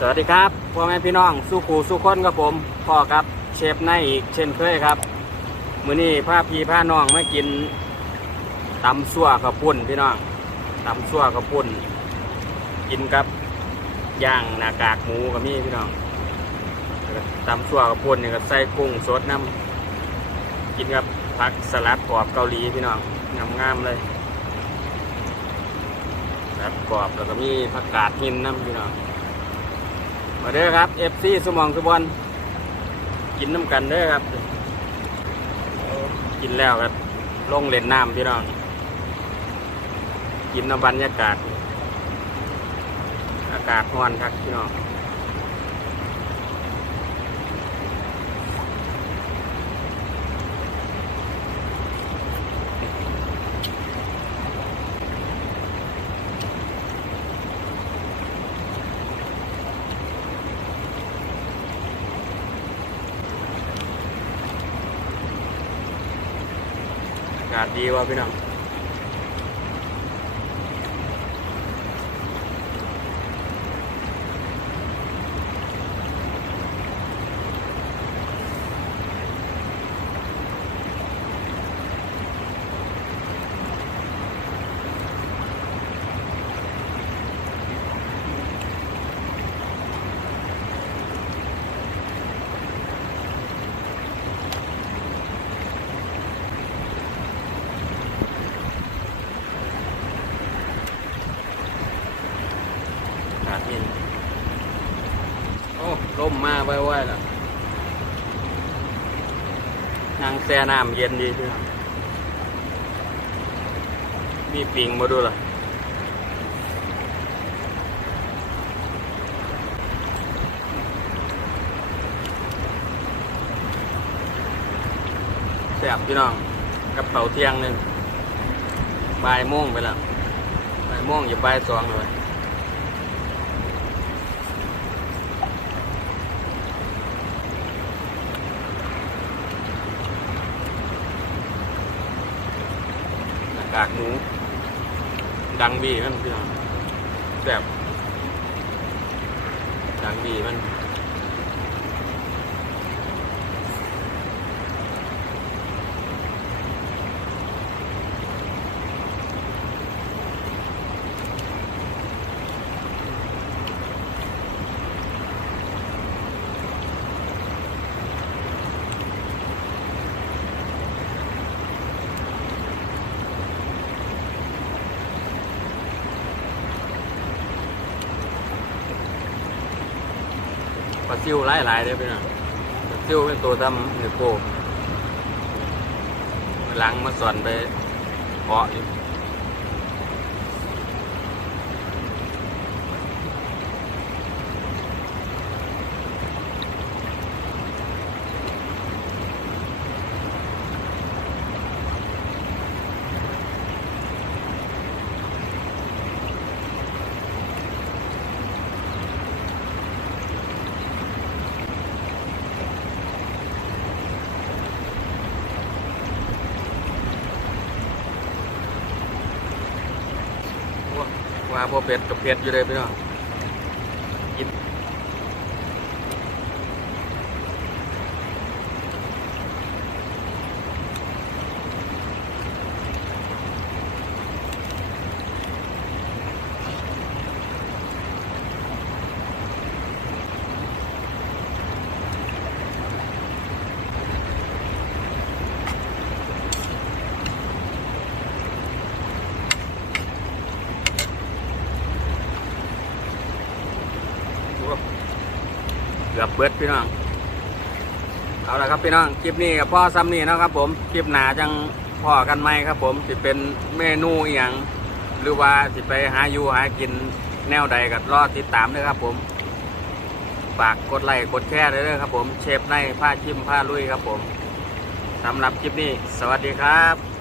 สวัสดีครับพ่อแม่พี่น้องสู้ครูสู้คนครับผมพ่อครับเชฟในอีกเช่นเคยครับมื้อนี้พาพี่พาน้องมากินตำซั่วข้าวปุ้นพี่น้องตำซั่วข้าวปุ้นกินกับย่างหน้ากากหมูกับมีพี่น้องตำซั่วข้าวปุ้นเนี่ยก็ใส่กุ้งสดน้ำกินกับผักสลัดกรอบเกาหลีพี่น้องงามๆเลยสลัดกรอบแล้วก็มีผักกาดหินน้ำพี่น้อง มาเด้อครับ FC สมองสุบอลกินน้ำกันเด้อครับ กินแล้วครับลงเล่นน้ำพี่น้อง กินน้ำบรรยากาศ อากาศร้อนครับพี่น้องากาศดีว่ะพี่น้อง โอ้ลมมาไว้ๆแล้วนั่งแช่น้ำเย็นดีพี่น้องมีปิงมาดูล่ะแซ่บพี่น้องกับเป่าเที่ยงหนึ่งบ่ายโมงไปแล้วบ่ายโมงอย่าบ่ายสองเลย กากหมู ดังบีมันพี่น้องแบบดังบีมัน ปลาซิวหลายหลายๆเลยพี่น้องปลาซิวเป็นตัวทำเนื้อโก้หลังมาสอนไปเพาะอยู่ ว่าว่าพอเป็ดกับเป็ดอยู่เลยพี่น้อง เกือบเบิดพี่น้อง เอาละครับพี่น้อง คลิปนี้กับพ่อซ้ำนี่นะครับผม คลิปหนาจังพ่อกันไหมครับผมสิเป็นเมนูอย่างหรือว่าสิไปหาอยู่หากินแนวใดก็รอติดตามด้วยครับผม ฝากกดไลค์กดแชร์ด้วยครับผม เชฟในผ้าชิมผ้าลุยครับผมสำหรับคลิปนี้ สวัสดีครับ